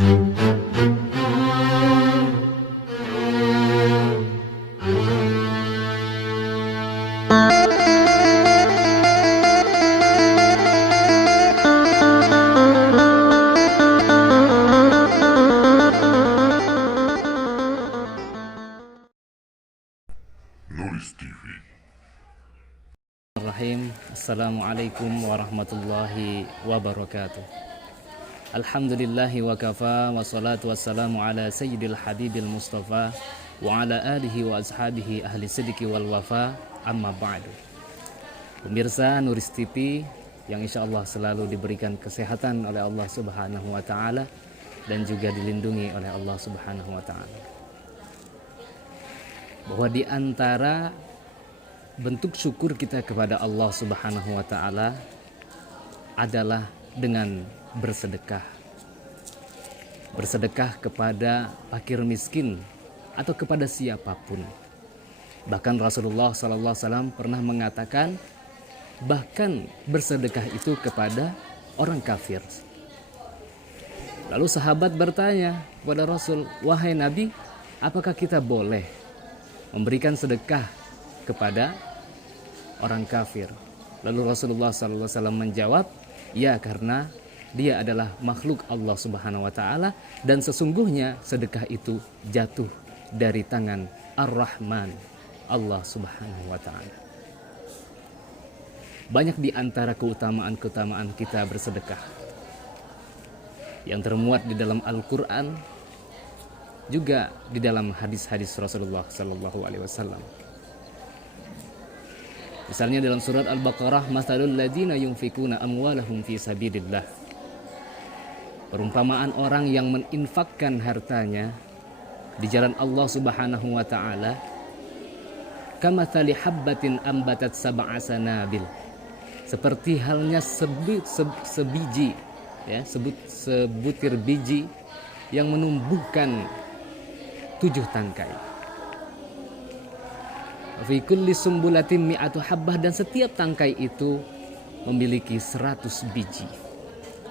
Nulis TV. Assalamualaikum warahmatullahi wabarakatuh. Alhamdulillahi wa kafa, wassalatu wassalamu ala sayyidil habibil mustafa wa ala alihi wa ashabihi ahli sidiki wal wafa, amma ba'du. Pemirsa Nulis TV yang insya Allah selalu diberikan kesehatan oleh Allah subhanahu wa ta'ala dan juga dilindungi oleh Allah subhanahu wa ta'ala, bahwa di antara bentuk syukur kita kepada Allah subhanahu wa ta'ala adalah dengan bersedekah. Bersedekah kepada fakir miskin atau kepada siapapun. Bahkan Rasulullah SAW pernah mengatakan, bahkan bersedekah itu kepada orang kafir. Lalu sahabat bertanya kepada Rasul, wahai Nabi, apakah kita boleh memberikan sedekah kepada orang kafir? Lalu Rasulullah SAW menjawab, ya, karena dia adalah makhluk Allah subhanahu wa ta'ala, dan sesungguhnya sedekah itu jatuh dari tangan Ar-Rahman, Allah subhanahu wa ta'ala. Banyak di antara keutamaan-keutamaan kita bersedekah yang termuat di dalam Al-Quran, juga di dalam hadis-hadis Rasulullah SAW. Misalnya dalam surat Al-Baqarah, masalul ladzina yunfikuna amwalahum fi sabilillah. Perumpamaan orang yang menginfakkan hartanya di jalan Allah Subhanahu wa taala, kamatsali habbatin ambatat sab'a sanabil. Seperti halnya sebiji, ya, sebutir biji yang menumbuhkan 7 tangkai. Fi kulli sumbulatin mi'atu habbah, dan setiap tangkai itu memiliki 100 biji.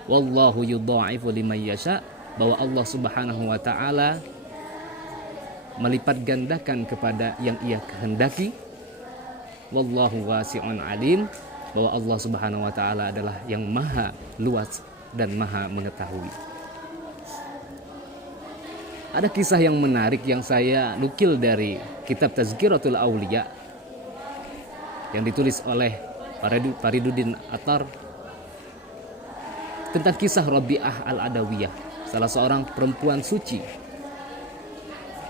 Wallahu yudha'ifu liman yasha, bahwa Allah Subhanahu wa taala melipat gandakan kepada yang Ia kehendaki. Wallahu wasi'un alim, bahwa Allah Subhanahu wa taala adalah yang maha luas dan maha mengetahui. Ada kisah yang menarik yang saya nukil dari kitab Tazkiratul Auliya yang ditulis oleh Fariduddin Attar tentang kisah Rabi'ah Al-Adawiyah, salah seorang perempuan suci.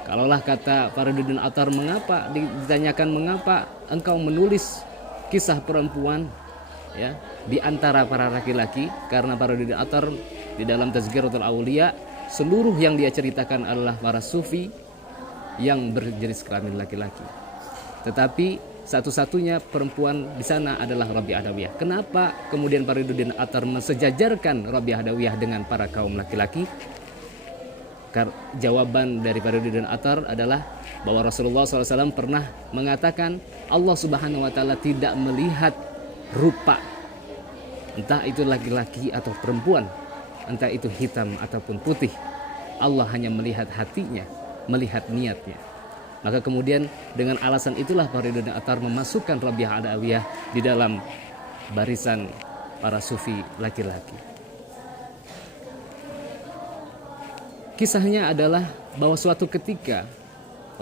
Kalaulah kata Fariduddin Attar, mengapa ditanyakan, mengapa engkau menulis kisah perempuan, ya, di antara para laki-laki? Karena Fariduddin Attar di dalam Tazkiratul Auliya, seluruh yang dia ceritakan adalah para sufi yang berjenis kelamin laki-laki. Tetapi satu-satunya perempuan di sana adalah Rabi'ah Adawiyah. Kenapa kemudian Fariduddin Attar mensejajarkan Rabi'ah Adawiyah dengan para kaum laki-laki? Jawaban dari Fariduddin Attar adalah bahwa Rasulullah SAW pernah mengatakan, Allah Subhanahu wa ta'ala tidak melihat rupa, entah itu laki-laki atau perempuan, entah itu hitam ataupun putih. Allah hanya melihat hatinya, melihat niatnya. Maka kemudian dengan alasan itulah Fariduddin Attar memasukkan Rabi'ah Adawiyah di dalam barisan para sufi laki-laki. Kisahnya adalah bahwa suatu ketika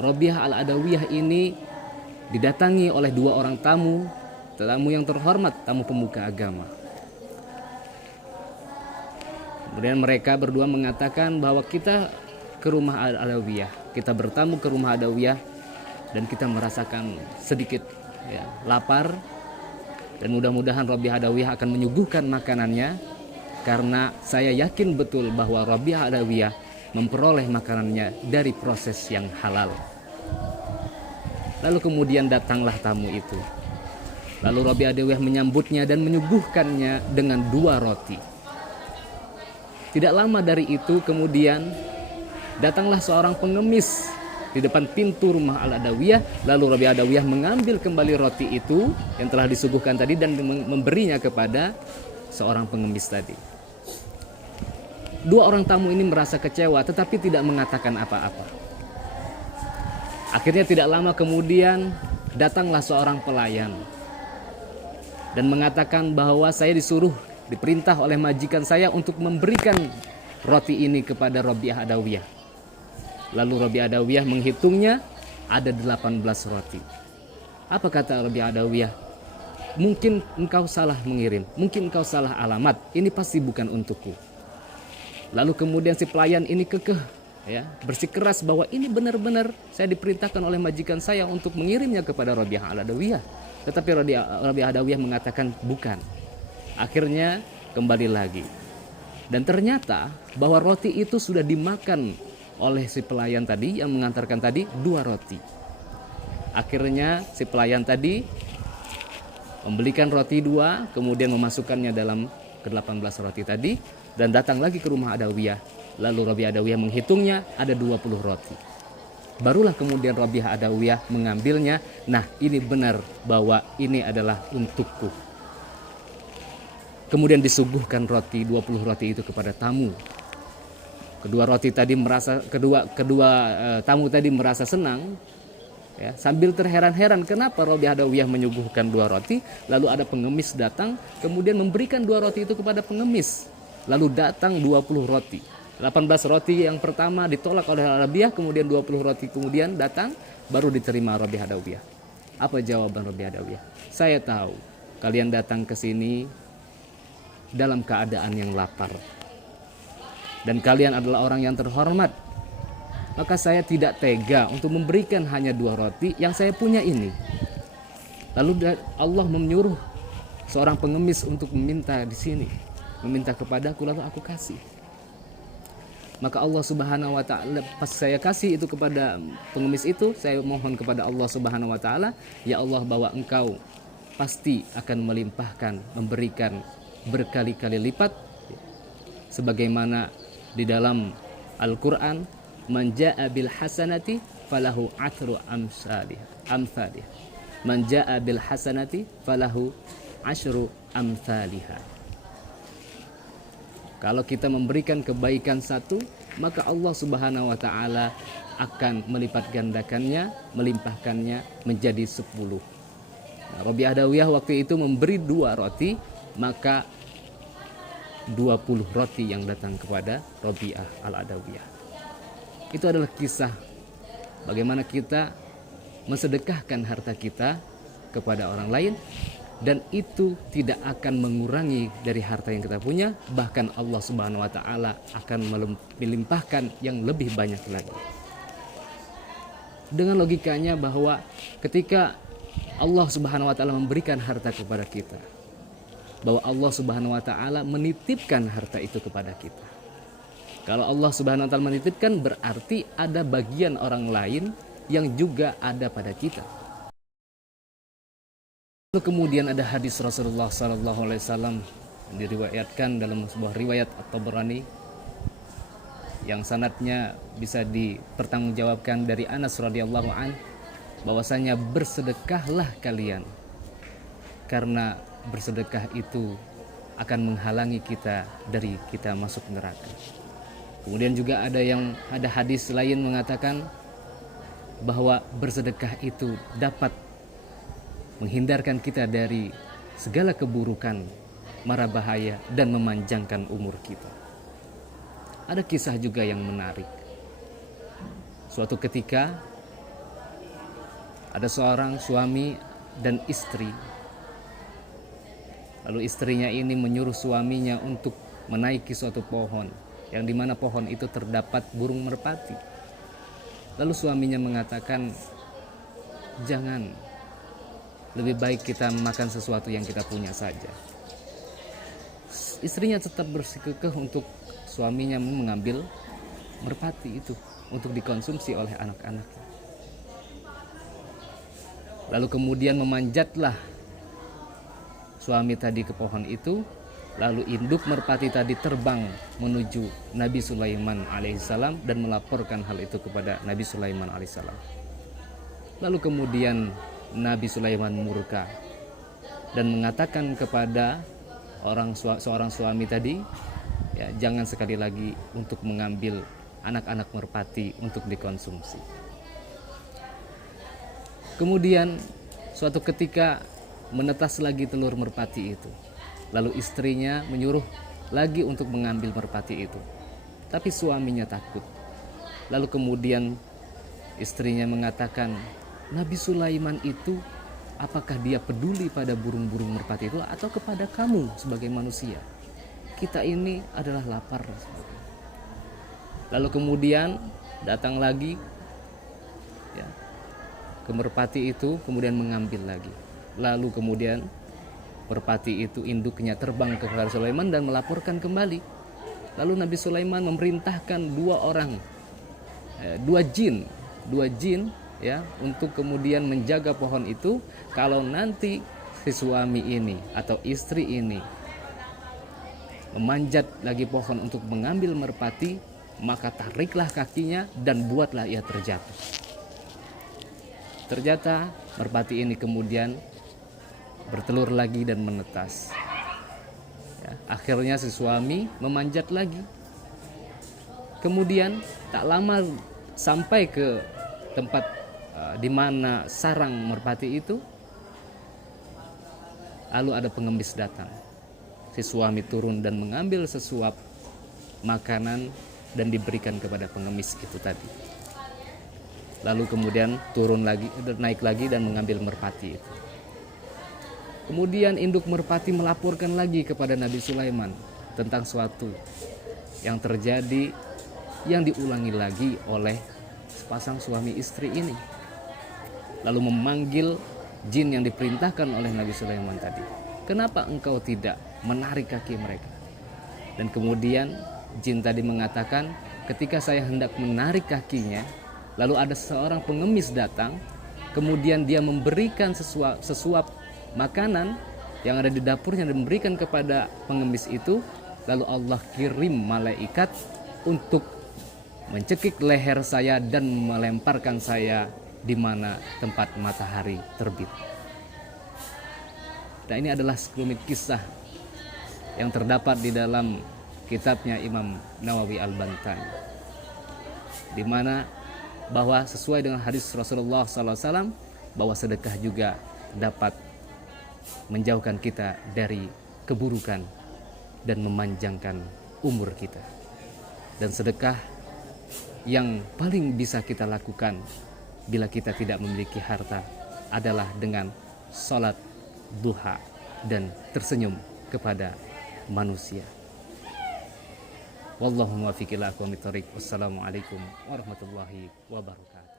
Rabi'ah Al-Adawiyah ini didatangi oleh 2 orang tamu yang terhormat, tamu pemuka agama. Kemudian mereka berdua mengatakan bahwa kita ke rumah Al-Adawiyah, kita bertamu ke rumah Adawiyah, dan kita merasakan sedikit, ya, lapar, dan mudah-mudahan Rabi'ah Adawiyah akan menyuguhkan makanannya, karena saya yakin betul bahwa Rabi'ah Adawiyah memperoleh makanannya dari proses yang halal. Lalu kemudian datanglah tamu itu. Lalu Rabi'ah Adawiyah menyambutnya dan menyuguhkannya dengan 2 roti. Tidak lama dari itu kemudian datanglah seorang pengemis di depan pintu rumah Al-Adawiyah. Lalu Rabi'ah Adawiyah mengambil kembali roti itu yang telah disuguhkan tadi dan memberinya kepada seorang pengemis tadi. Dua orang tamu ini merasa kecewa tetapi tidak mengatakan apa-apa. Akhirnya tidak lama kemudian datanglah seorang pelayan dan mengatakan bahwa saya diperintah oleh majikan saya untuk memberikan roti ini kepada Rabi'ah Adawiyah. Lalu Rabi'ah Adawiyah menghitungnya, ada 18 roti. Apa kata Rabi'ah Adawiyah? Mungkin engkau salah mengirim, mungkin engkau salah alamat, ini pasti bukan untukku. Lalu kemudian si pelayan ini kekeh, ya, bersikeras bahwa ini benar-benar saya diperintahkan oleh majikan saya untuk mengirimnya kepada Rabi'ah Adawiyah. Tetapi Rabi'ah Adawiyah mengatakan bukan. Akhirnya kembali lagi. Dan ternyata bahwa roti itu sudah dimakan oleh si pelayan tadi yang mengantarkan tadi 2 roti. Akhirnya si pelayan tadi membelikan roti 2, kemudian memasukkannya dalam ke-18 roti tadi dan datang lagi ke rumah Adawiyah. Lalu Rabi'ah Adawiyah menghitungnya, ada 20 roti. Barulah kemudian Rabi'ah Adawiyah mengambilnya. Nah, ini benar bahwa ini adalah untukku. Kemudian disuguhkan roti, 20 roti itu kepada tamu. Kedua tamu tadi merasa senang, ya, sambil terheran-heran kenapa Rabi'ah Adawiyah menyuguhkan 2 roti, lalu ada pengemis datang kemudian memberikan 2 roti itu kepada pengemis. Lalu datang 20 roti. 18 roti yang pertama ditolak oleh Rabi'ah, kemudian 20 roti kemudian datang, baru diterima Rabi'ah Adawiyah. Apa jawaban Rabi'ah Adawiyah? Saya tahu kalian datang ke sini dalam keadaan yang lapar. Dan kalian adalah orang yang terhormat. Maka saya tidak tega untuk memberikan hanya 2 roti yang saya punya ini. Lalu Allah menyuruh seorang pengemis untuk meminta di sini, meminta kepadaku, lalu aku kasih. Maka Allah Subhanahu wa taala, pas saya kasih itu kepada pengemis itu, saya mohon kepada Allah Subhanahu wa taala, ya Allah, bahwa Engkau pasti akan melimpahkan, memberikan berkali-kali lipat, sebagaimana di dalam Al-Qur'an, man jaa bil hasanati falahu athru amsalih. Man jaa bil hasanati falahu asyru amsalihha. Kalau kita memberikan kebaikan satu, maka Allah Subhanahu wa taala akan melipat gandakannya, melimpahkannya menjadi 10. Nah, Rabi'ah Adawiyah waktu itu memberi 2 roti, maka 20 roti yang datang kepada Rabi'ah Al-Adawiyah. Itu adalah kisah bagaimana kita mensedekahkan harta kita kepada orang lain, dan itu tidak akan mengurangi dari harta yang kita punya, bahkan Allah Subhanahu wa taala akan melimpahkan yang lebih banyak lagi. Dengan logikanya bahwa ketika Allah Subhanahu wa taala memberikan harta kepada kita, bahwa Allah Subhanahu wa taala menitipkan harta itu kepada kita. Kalau Allah Subhanahu wa taala menitipkan, berarti ada bagian orang lain yang juga ada pada kita. Lalu kemudian ada hadis Rasulullah sallallahu alaihi wasallam yang diriwayatkan dalam sebuah riwayat At-Tabrani yang sanadnya bisa dipertanggungjawabkan dari Anas radhiyallahu an, bahwasanya bersedekahlah kalian karena bersedekah itu akan menghalangi kita dari kita masuk neraka. Kemudian juga ada hadis lain mengatakan bahwa bersedekah itu dapat menghindarkan kita dari segala keburukan, mara bahaya, dan memanjangkan umur kita. Ada kisah juga yang menarik. Suatu ketika ada seorang suami dan istri. Lalu istrinya ini menyuruh suaminya untuk menaiki suatu pohon, yang dimana pohon itu terdapat burung merpati. Lalu suaminya mengatakan, jangan, lebih baik kita makan sesuatu yang kita punya saja. Istrinya tetap bersikukuh untuk suaminya mengambil merpati itu untuk dikonsumsi oleh anak-anaknya. Lalu kemudian memanjatlah suami tadi ke pohon itu, lalu induk merpati tadi terbang menuju Nabi Sulaiman alaihissalam dan melaporkan hal itu kepada Nabi Sulaiman alaihissalam. Lalu kemudian Nabi Sulaiman murka dan mengatakan kepada seorang suami tadi, Ya, jangan sekali lagi untuk mengambil anak-anak merpati untuk dikonsumsi. Kemudian suatu ketika menetas lagi telur merpati itu. Lalu istrinya menyuruh lagi untuk mengambil merpati itu. Tapi suaminya takut. Lalu kemudian istrinya mengatakan, Nabi Sulaiman itu apakah dia peduli pada burung-burung merpati itu atau kepada kamu sebagai manusia? Kita ini adalah lapar. Lalu kemudian datang lagi ya, ke merpati itu, kemudian mengambil lagi. Lalu kemudian merpati itu induknya terbang ke kepada Sulaiman dan melaporkan kembali. Lalu Nabi Sulaiman memerintahkan dua jin ya, untuk kemudian menjaga pohon itu. Kalau nanti si suami ini atau istri ini memanjat lagi pohon untuk mengambil merpati, maka tariklah kakinya dan buatlah ia terjatuh. Ternyata merpati ini kemudian bertelur lagi dan menetas. Ya, akhirnya si suami memanjat lagi. Kemudian tak lama sampai ke tempat di mana sarang merpati itu, lalu ada pengemis datang. Si suami turun dan mengambil sesuap makanan dan diberikan kepada pengemis itu tadi. Lalu kemudian turun lagi, naik lagi dan mengambil merpati itu. Kemudian induk merpati melaporkan lagi kepada Nabi Sulaiman tentang suatu yang terjadi, yang diulangi lagi oleh sepasang suami istri ini. Lalu memanggil jin yang diperintahkan oleh Nabi Sulaiman tadi. Kenapa engkau tidak menarik kaki mereka? Dan kemudian jin tadi mengatakan, ketika saya hendak menarik kakinya, lalu ada seorang pengemis datang, kemudian dia memberikan sesuap makanan yang ada di dapurnya dan memberikan kepada pengemis itu. Lalu Allah kirim malaikat untuk mencekik leher saya dan melemparkan saya di mana tempat matahari terbit. Dan ini adalah sekelumit kisah yang terdapat di dalam kitabnya Imam Nawawi Al-Bantani, di mana bahwa sesuai dengan hadis Rasulullah SAW, bahwa sedekah juga dapat menjauhkan kita dari keburukan dan memanjangkan umur kita. Dan sedekah yang paling bisa kita lakukan bila kita tidak memiliki harta adalah dengan sholat duha dan tersenyum kepada manusia. Wallahu muwaffiq ila aqwamit thoriq. Wassalamualaikum warahmatullahi wabarakatuh.